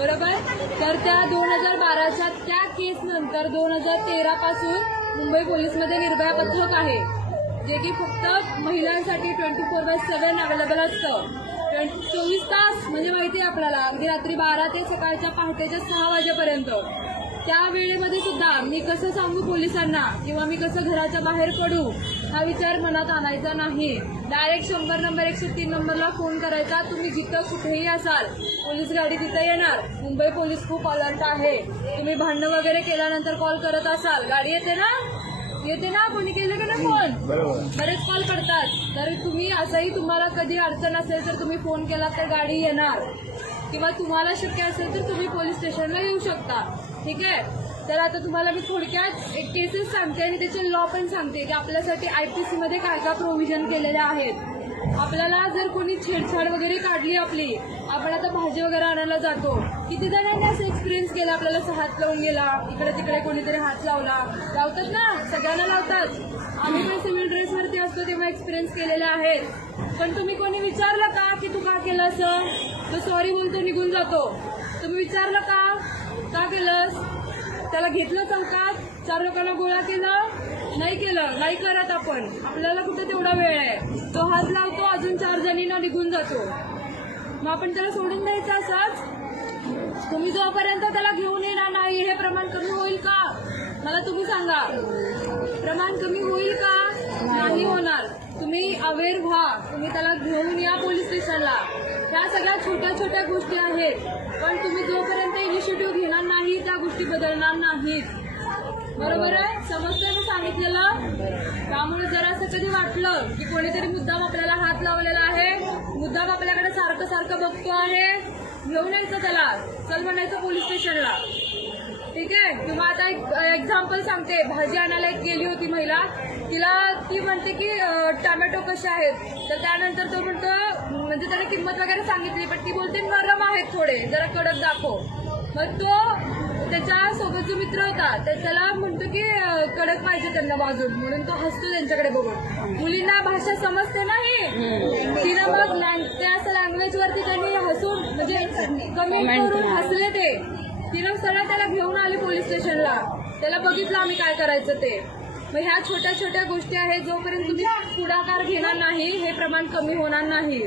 बरोबर तर त्या दोन हजार बाराच्या त्या केस नंतर दोन हजार तेरा पासून मुंबई पोलीसमध्ये निर्भया पथक आहे जे की फक्त महिलांसाठी twenty four by seven available असतं चोवीस तास म्हणजे माहिती आहे आपल्याला अगदी रात्री बारा ते सकाळच्या पहाटेच्या सहा वाजेपर्यंत त्या वेळेमध्ये सुद्धा मी कसं सांगू पोलिसांना किंवा मी कसं घराच्या बाहेर पडू हा विचार मनात आणायचा नाही डायरेक्ट शंभर नंबर एकशे तीन नंबरला फोन करायचा तुम्ही जिथं कुठेही असाल पोलीस गाडी तिथं येणार मुंबई पोलीस खूप अलर्ट आहे तुम्ही भांडणं वगैरे केल्यानंतर कॉल करत असाल गाडी येते ना येते ना कोणी केलं का ना फोन बरेच कॉल करतात तर तुम्ही असंही तुम्हाला कधी अडचण असेल तर तुम्ही फोन केला तर गाडी येणार किंवा तुम्हाला शक्य असेल तर तुम्ही पोलीस स्टेशनला येऊ शकता ठीक आहे तर आता तुम्हाला मी थोडक्यात एक केसेस सांगते आणि त्याचे लॉ पण सांगते की आपल्यासाठी आय पी सीमध्ये काय काय प्रोव्हिजन केलेले आहेत आपल्याला जर कोणी छेडछाड वगैरे काढली आपली आपण आता भाजी वगैरे आणायला जातो किती जणांनी असं एक्सपिरियन्स केला आपल्याला हात लावून गेला इकडे तिकडे कोणीतरी हात लावला लावतात ना सगळ्यांना लावतात आम्ही पण सिव्हिल ड्रेसवरती असतो तेव्हा एक्सपिरियन्स केलेले आहेत पण तुम्ही कोणी विचारलं का की तू का केलं असं तो सॉरी बोलतो निघून जातो तुम्ही विचारलं का त्याला घेतलं का चार लोकांना गोळा केलं नाही केलं नाही करत आपण आपल्याला कुठे तेवढा वेळ आहे तो हात लावतो अजून चार जणींना निघून जातो मग आपण त्याला सोडून द्यायचं असाच तुम्ही जोपर्यंत त्याला घेऊन येणार नाही हे प्रमाण कमी होईल का मला तुम्ही सांगा प्रमाण कमी होईल का नाही होणार तुम्ही अवेअर व्हा तुम्ही त्याला घेऊन या पोलीस स्टेशनला ह्या सगळ्या छोट्या छोट्या गोष्टी आहेत पण तुम्ही जोपर्यंत इनिशिएटिव्ह घेणार नाही त्या गोष्टी बदलणार नाहीत बरोबर आहे समजतंय मी सांगितलेलं त्यामुळे जरा असं कधी वाटलं की कोणीतरी मुद्दाम आपल्याला हात लावलेला आहे मुद्दाम आपल्याकडे सारखं सारखं बघतो आहे घेऊन यायचं त्याला चल म्हणायचं पोलीस स्टेशनला ठीक आहे किंवा आता एक एक्झाम्पल सांगते भाजी आणायला एक गेली होती महिला तिला ती म्हणते की टोमॅटो कसे आहेत तर त्यानंतर तो म्हणतो म्हणजे त्याने किंमत वगैरे सांगितली पण ती बोलते नरम आहेत थोडे जरा कडक दाखव मग तो त्याच्या सोबत जो मित्र होता त्याला म्हणतो की कडक पाहिजे त्यांना बाजून म्हणून तो हसतो त्यांच्याकडे बघून मुलींना भाषा समजते नाही तिला मग त्या लँग्वेज वरती त्यांनी हसून म्हणजे कमेंट करून हसले ते तिला सरळ त्याला घेऊन आले पोलीस स्टेशनला त्याला बघितलं आम्ही काय करायचं ते मग ह्या छोट्या छोट्या गोष्टी आहेत जोपर्यंत तुम्ही पुढाकार घेणार नाही हे प्रमाण कमी होणार नाही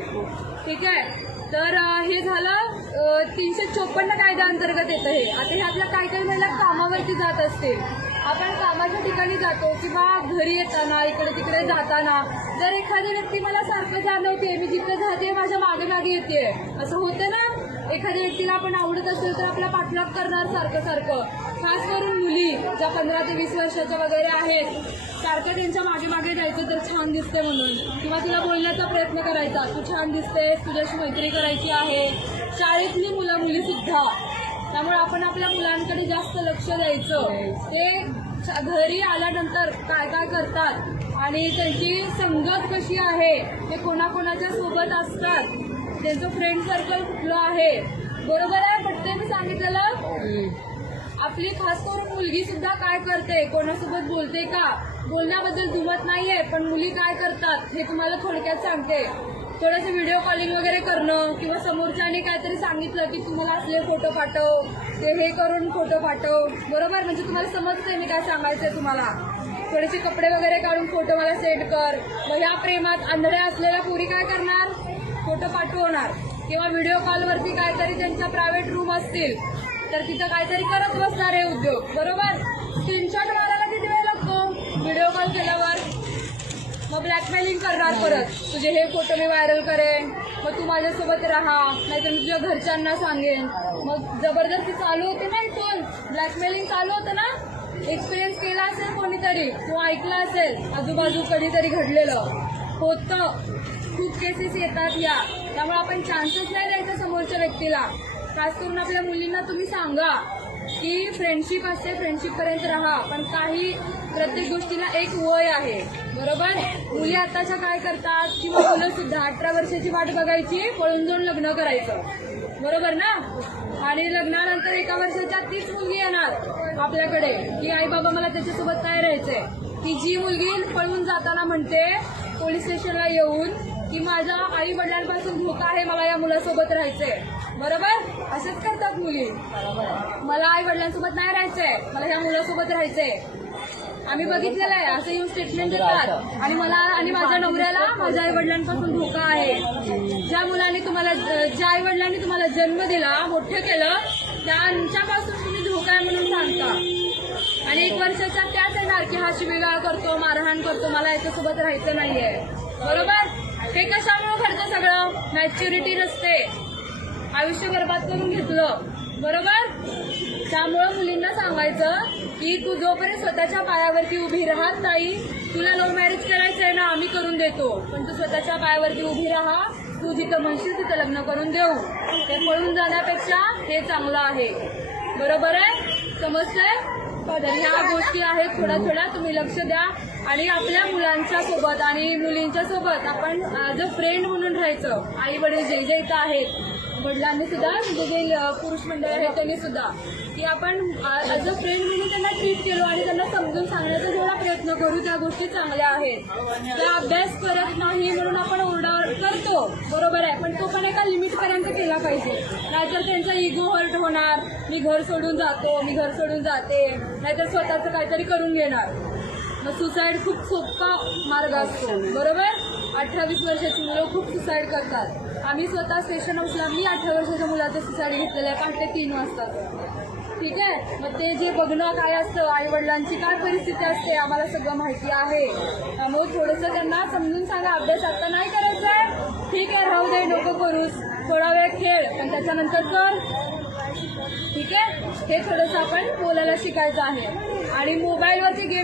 ठीक आहे तर हे झालं तीनशे चोपन्न कायद्याअंतर्गत येतं हे आता हे आपल्या काही काही महिला कामावरती जात असतील आपण कामाच्या ठिकाणी जातो किंवा घरी येताना इकडे तिकडे जाताना जर एखादी व्यक्ती मला सारखं जाणवते मी जिथे जाते माझ्या मागे मागे येते असं होतं ना एखाद्या व्यक्तीला आपण आवडत असेल तर आपला पाठलाग करणार सारखं सारखं खास करून मुली ज्या पंधरा ते वीस वर्षाच्या वगैरे आहेत सारखं त्यांच्या मागे मागे जायचं तर छान दिसते म्हणून किंवा तिला बोलण्याचा प्रयत्न करायचा तू छान दिसतेस तुझ्याशी मैत्री करायची आहे शाळेतली मुलं मुली सुद्धा त्यामुळे आपण आपल्या मुलांकडे जास्त लक्ष द्यायचं ते घरी आल्यानंतर काय काय करतात आणि त्यांची संगत कशी आहे ते कोणाकोणाच्या सोबत असतात त्याचं फ्रेंड सर्कल कुठलं आहे बरोबर आहे पटते मी सांगितलेलं आपली खास करून मुलगी सुद्धा काय करते कोणासोबत बोलते का बोलण्याबद्दल दुमत नाहीये पण मुली काय करतात हे तुम्हाला थोडक्यात सांगते थोडंसं व्हिडिओ कॉलिंग वगैरे करणं किंवा समोरच्याने काहीतरी सांगितलं की तुम्हाला असले फोटो पाठव ते हे करून फोटो पाठव बरोबर म्हणजे तुम्हाला समजतंय मी काय सांगायचंय तुम्हाला थोडेसे कपडे वगैरे काढून फोटो मला सेंड कर मग या प्रेमात आंधळ्या असलेल्या पुरी काय करणार फोटो पाठवणार किंवा व्हिडिओ कॉलवरती काहीतरी त्यांचा प्रायव्हेट रूम असतील तर तिथं काहीतरी करत बसणार आहे उद्योग बरोबर स्क्रीनशॉट मारायला किती वेळ लागतो व्हिडिओ कॉल केल्यावर मग ब्लॅकमेलिंग करणार परत तुझे हे फोटो मी व्हायरल करेन मग तू माझ्यासोबत राहा नाहीतर मी तुझ्या घरच्यांना सांगेन मग जबरदस्ती चालू होते ना इथून ब्लॅकमेलिंग चालू होतं ना एक्सपिरियन्स केला असेल कोणीतरी तू ऐकलं असेल आजूबाजू कधीतरी घडलेलं होतं खूप केसेस येतात या त्यामुळे आपण चान्सेस नाही द्यायचा समोरच्या व्यक्तीला खास करून आपल्या मुलींना तुम्ही सांगा की फ्रेंडशिप असते फ्रेंडशिप पर्यंत राहा पण काही प्रत्येक गोष्टीला एक वय आहे बरोबर मुली आताच्या काय करतात की मुलं सुद्धा अठरा वर्षाची वाट बघायची पळून जाऊन लग्न करायचं बरोबर ना आणि लग्नानंतर एका वर्षाच्या तीच मुलगी येणार आपल्याकडे की आई बाबा मला त्याच्यासोबत काय राहायचंय ती जी मुलगी पळून जाताना म्हणते पोलीस स्टेशनला येऊन माझ्या आई वडिलांपासून धोका आहे मला या मुलासोबत राहायचंय बरोबर असंच करतात मुली मला आई वडिलांसोबत नाही राहायचंय मला या मुलासोबत राहायचंय आम्ही बघितलेलं आहे असं येऊन स्टेटमेंट देतात आणि मला आणि माझ्या नवऱ्याला माझ्या आई वडिलांपासून धोका आहे ज्या मुलांनी तुम्हाला ज्या आई वडिलांनी तुम्हाला जन्म दिला मोठं केलं त्यांच्यापासून तुम्ही धोका आहे म्हणून सांगता आणि एक वर्षाच्या त्याच येणार की हा शिबिगाळ करतो मारहाण करतो मला याच्यासोबत राहायचं नाहीये बरोबर हे कशामुळे घडतं सगळं मॅच्युरिटी नसते आयुष्य गर्भात करून घेतलं बरोबर त्यामुळं मुलींना सांगायचं की तू जोपर्यंत स्वतःच्या पायावरती उभी राहत नाही तुला लव्ह मॅरेज करायचं आहे ना आम्ही करून देतो पण तू स्वतःच्या पायावरती उभी राहा तू जिथं म्हणशील तिथं लग्न करून देऊ ते पळून जाण्यापेक्षा हे चांगलं आहे बरोबर आहे समजतंय तर ह्या गोष्टी आहेत थोड्या थोड्या तुम्ही लक्ष द्या आणि आपल्या मुलांच्या सोबत आणि मुलींच्या सोबत आपण जो फ्रेंड म्हणून राहायचं आई वडील जे जे इथं आहेत वडिलांनी सुद्धा म्हणजे जे पुरुष मंडळ आहे त्यांनी सुद्धा की आपण ॲज अ फ्रेंड म्हणून त्यांना ट्रीट केलो आणि त्यांना समजून सांगण्याचा जेवढा प्रयत्न करू त्या गोष्टी चांगल्या आहेत त्या अभ्यास करत नाही म्हणून आपण ओरडा करतो बरोबर आहे पण तो पण एका लिमिटपर्यंत केला पाहिजे नाहीतर त्यांचा इगो हर्ट होणार मी घर सोडून जातो मी घर सोडून जाते नाहीतर स्वतःचं काहीतरी करून घेणार मग सुसाईड खूप सोपा मार्ग असतो बरोबर अठ्ठावीस वर्षाची मुलं खूप सुसाईड करतात आम्ही स्वतः स्टेशन हाऊसला मी अठरा वर्षाच्या मुलाचं सुसाईड घेतलेलं आहे ते तीन वाजता ठीक आहे मग ते जे बघणं काय असतं आईवडिलांची काय परिस्थिती असते आम्हाला सगळं माहिती आहे त्यामुळे थोडंसं त्यांना समजून सांगा अभ्यास आता नाही करायचा आहे ठीक आहे राहू दे नको करूस थोडा वेळ खेळ पण त्याच्यानंतर कर ठीक आहे हे थोडंसं आपण बोलायला शिकायचं आहे आणि मोबाईलवरती गेम